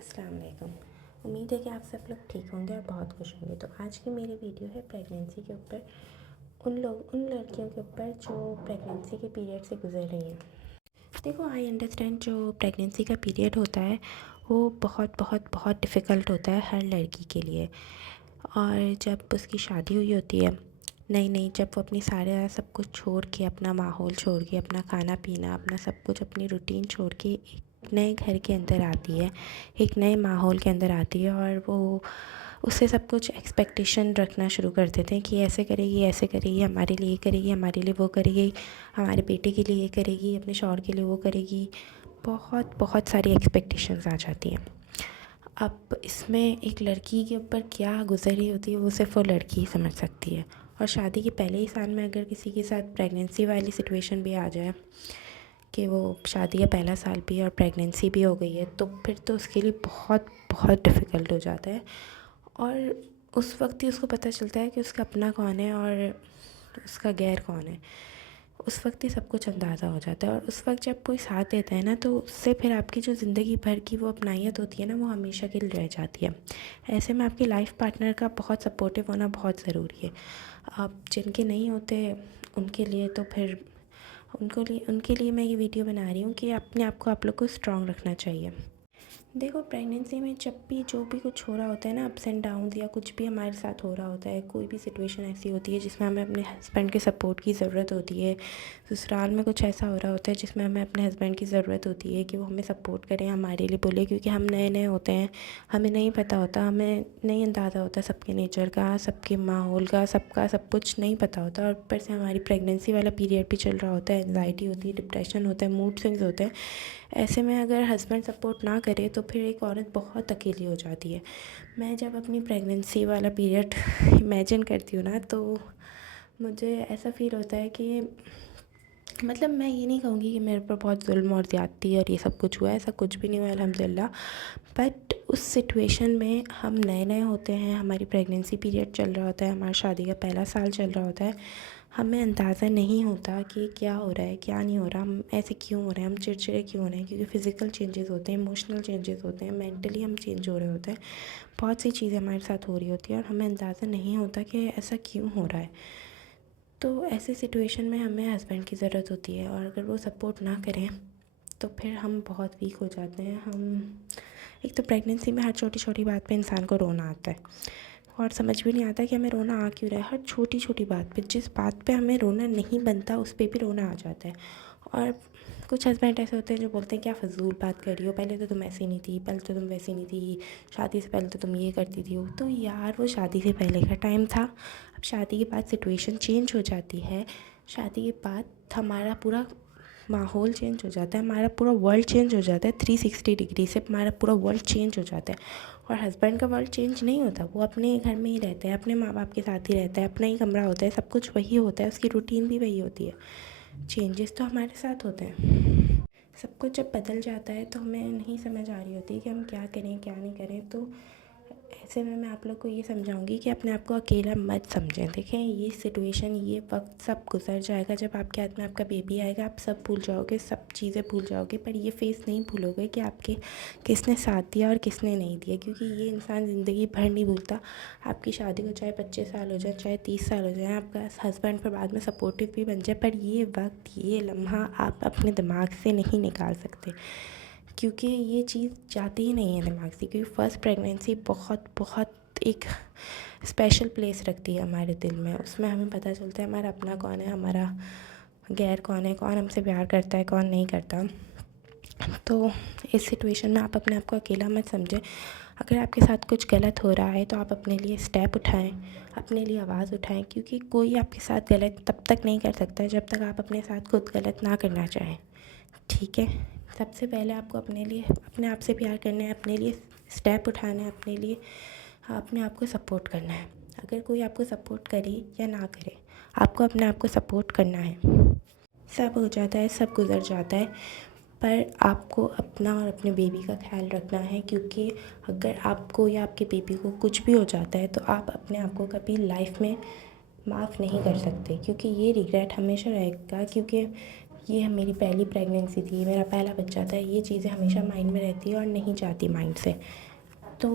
अस्सलाम वालेकुम। उम्मीद है कि आप सब लोग ठीक होंगे और बहुत खुश होंगे। तो आज की मेरी वीडियो है प्रेगनेंसी के ऊपर, उन लड़कियों के ऊपर जो प्रेगनेंसी के पीरियड से गुजर रही हैं। देखो, आई अंडरस्टैंड जो प्रेगनेंसी का पीरियड होता है वो बहुत बहुत बहुत डिफ़िकल्ट होता है हर लड़की के लिए। और जब उसकी शादी हुई होती है नई नई, जब वो अपनी सारे सब कुछ छोड़ के, अपना माहौल छोड़ के, अपना खाना पीना, अपना सब कुछ, अपनी रूटीन छोड़ के एक नए घर के अंदर आती है, एक नए माहौल के अंदर आती है, और वो उससे सब कुछ एक्सपेक्टेशन रखना शुरू कर देते हैं कि ऐसे करेगी, हमारे लिए करेगी, हमारे लिए वो करेगी, हमारे बेटे के लिए ये करेगी, अपने शौहर के लिए वो करेगी। बहुत बहुत सारी एक्सपेक्टेशंस आ जाती हैं। अब इसमें एक लड़की के ऊपर क्या गुजर रही होती है वो सिर्फ वो लड़की ही समझ सकती है। और शादी के पहले ही साल में अगर किसी के साथ प्रेगनेंसी वाली सिचुएशन भी आ जाए कि वो शादी का पहला साल भी है और प्रेगनेंसी भी हो गई है, तो फिर तो उसके लिए बहुत बहुत डिफ़िकल्ट हो जाता है। और उस वक्त ही उसको पता चलता है कि उसका अपना कौन है और उसका गैर कौन है। उस वक्त ही सब कुछ अंदाज़ा हो जाता है। और उस वक्त जब कोई साथ देता है ना, तो उससे फिर आपकी जो ज़िंदगी भर की वो अपनाइत होती है ना, वो हमेशा के लिए रह जाती है। ऐसे में आपके लाइफ पार्टनर का बहुत सपोर्टिव होना बहुत ज़रूरी है। आप जिनके नहीं होते उनके लिए तो फिर उनके लिए मैं ये वीडियो बना रही हूँ कि अपने आप को, आप लोग को स्ट्रॉन्ग रखना चाहिए। देखो, प्रेगनेंसी में जब भी जो भी कुछ हो रहा होता है ना, अप्स एंड डाउन्स, या कुछ भी हमारे साथ हो रहा होता है, कोई भी सिचुएशन ऐसी होती है जिसमें हमें अपने हस्बैंड के सपोर्ट की ज़रूरत होती है, ससुराल में कुछ ऐसा हो रहा होता है जिसमें हमें अपने हस्बैंड की ज़रूरत होती है कि वो हमें सपोर्ट करें, हमारे लिए बोले, क्योंकि हम नए नए होते हैं, हमें नहीं पता होता, हमें नहीं अंदाज़ा होता सबके नेचर का, सबके माहौल का, सबका सब कुछ नहीं पता होता। और ऊपर से हमारी प्रेगनेंसी वाला पीरियड भी चल रहा होता है, एंजाइटी होती है, डिप्रेशन होता है, मूड स्विंग्स होते हैं। ऐसे में अगर हस्बैंड सपोर्ट ना करे तो फिर एक औरत बहुत अकेली हो जाती है। मैं जब अपनी प्रेगनेंसी वाला पीरियड इमेजिन करती हूँ ना, तो मुझे ऐसा फ़ील होता है कि, मतलब मैं ये नहीं कहूँगी कि मेरे पर बहुत जुल्म और ज़्यादती और ये सब कुछ हुआ है, ऐसा कुछ भी नहीं हुआ अल्हम्दुलिल्लाह। बट उस सिचुएशन में हम नए नए होते हैं, हमारी प्रेगनेंसी पीरियड चल रहा होता है, हमारी शादी का पहला साल चल रहा होता है, हमें अंदाज़ा नहीं होता कि क्या हो रहा है, क्या नहीं हो रहा, हम ऐसे क्यों हो रहे हैं, हम चिड़चिड़े क्यों हो रहे हैं, क्योंकि फ़िज़िकल चेंजेस होते हैं, इमोशनल चेंजेस होते हैं, मेंटली हम चेंज हो रहे होते हैं, बहुत सी चीज़ें हमारे साथ हो रही होती हैं और हमें अंदाज़ा नहीं होता कि ऐसा क्यों हो रहा है। तो ऐसे सिचुएशन में हमें हस्बैंड की ज़रूरत होती है, और अगर वो सपोर्ट ना करें तो फिर हम बहुत वीक हो जाते हैं। एक तो प्रेगनेंसी में हर छोटी छोटी बात पे इंसान को रोना आता है, और समझ भी नहीं आता कि हमें रोना आ क्यों रहा है। हर छोटी छोटी बात पे, जिस बात पे हमें रोना नहीं बनता उस पे भी रोना आ जाता है। और कुछ हस्बैंड ऐसे होते हैं जो बोलते हैं क्या फ़ज़ूल बात कर रही हो, पहले तो तुम ऐसी नहीं थी, पहले तो तुम वैसी नहीं थी, शादी से पहले तो तुम ये करती थी। तो यार, वो शादी से पहले का टाइम था। अब शादी के बाद सिचुएशन चेंज हो जाती है, शादी के बाद हमारा पूरा माहौल चेंज हो जाता है, हमारा पूरा वर्ल्ड चेंज हो जाता है, 360 डिग्री से हमारा पूरा वर्ल्ड चेंज हो जाता है। और हस्बैंड का वर्ल्ड चेंज नहीं होता, वो अपने घर में ही रहता है, अपने माँ बाप के साथ ही रहता है, अपना ही कमरा होता है, सब कुछ वही होता है, उसकी रूटीन भी वही होती है। चेंजेस तो हमारे साथ होते हैं। सब कुछ जब बदल जाता है तो हमें नहीं समझ आ रही होती कि हम क्या करें क्या नहीं करें। तो ऐसे में मैं आप लोग को ये समझाऊंगी कि अपने आप को अकेला मत समझें। देखें, ये सिचुएशन, ये वक्त सब गुजर जाएगा। जब आपके हाथ में आपका बेबी आएगा, आप सब भूल जाओगे, सब चीज़ें भूल जाओगे, पर ये फेस नहीं भूलोगे कि आपके किसने साथ दिया और किसने नहीं दिया, क्योंकि ये इंसान ज़िंदगी भर नहीं भूलता। आपकी शादी को चाहे 25 साल हो जाए, चाहे 30 साल हो जाए, आपका हस्बैंड पर बाद में सपोर्टिव भी बन जाए, पर ये वक्त, ये लम्हा आप अपने दिमाग से नहीं निकाल सकते, क्योंकि ये चीज़ जाती ही नहीं है दिमाग से। क्योंकि फ़र्स्ट प्रेगनेंसी बहुत बहुत एक स्पेशल प्लेस रखती है हमारे दिल में। उसमें हमें पता चलता है हमारा अपना कौन है, हमारा गैर कौन है, कौन हमसे प्यार करता है, कौन नहीं करता। तो इस सिचुएशन में आप अपने आप को अकेला मत समझें। अगर आपके साथ कुछ गलत हो रहा है तो आप अपने लिए स्टेप उठाएं, अपने लिए आवाज़ उठाएं, क्योंकि कोई आपके साथ गलत तब तक नहीं कर सकता है जब तक आप अपने साथ खुद गलत ना करना चाहें। ठीक है, सबसे पहले आपको अपने लिए, अपने आप से प्यार करना है, अपने लिए स्टेप उठाना है, अपने लिए अपने आप को सपोर्ट करना है। अगर कोई आपको सपोर्ट करे या ना करे, आपको अपने आप को सपोर्ट करना है। सब हो जाता है, सब गुजर जाता है, पर आपको अपना और अपने बेबी का ख्याल रखना है। क्योंकि अगर आपको या आपके बेबी को कुछ भी हो जाता है तो आप अपने आप को कभी लाइफ में माफ़ नहीं कर सकते, क्योंकि ये रिग्रेट हमेशा रहेगा। क्योंकि ये मेरी पहली प्रेगनेंसी थी, मेरा पहला बच्चा था, ये चीज़ें हमेशा माइंड में रहती है और नहीं जाती माइंड से। तो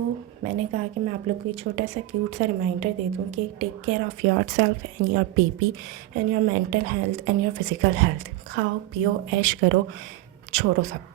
मैंने कहा कि मैं आप लोग को एक छोटा सा क्यूट सा रिमाइंडर दे दूँ कि take care of yourself and your baby and your mental health and your physical health. खाओ पियो ऐश करो, छोड़ो सब।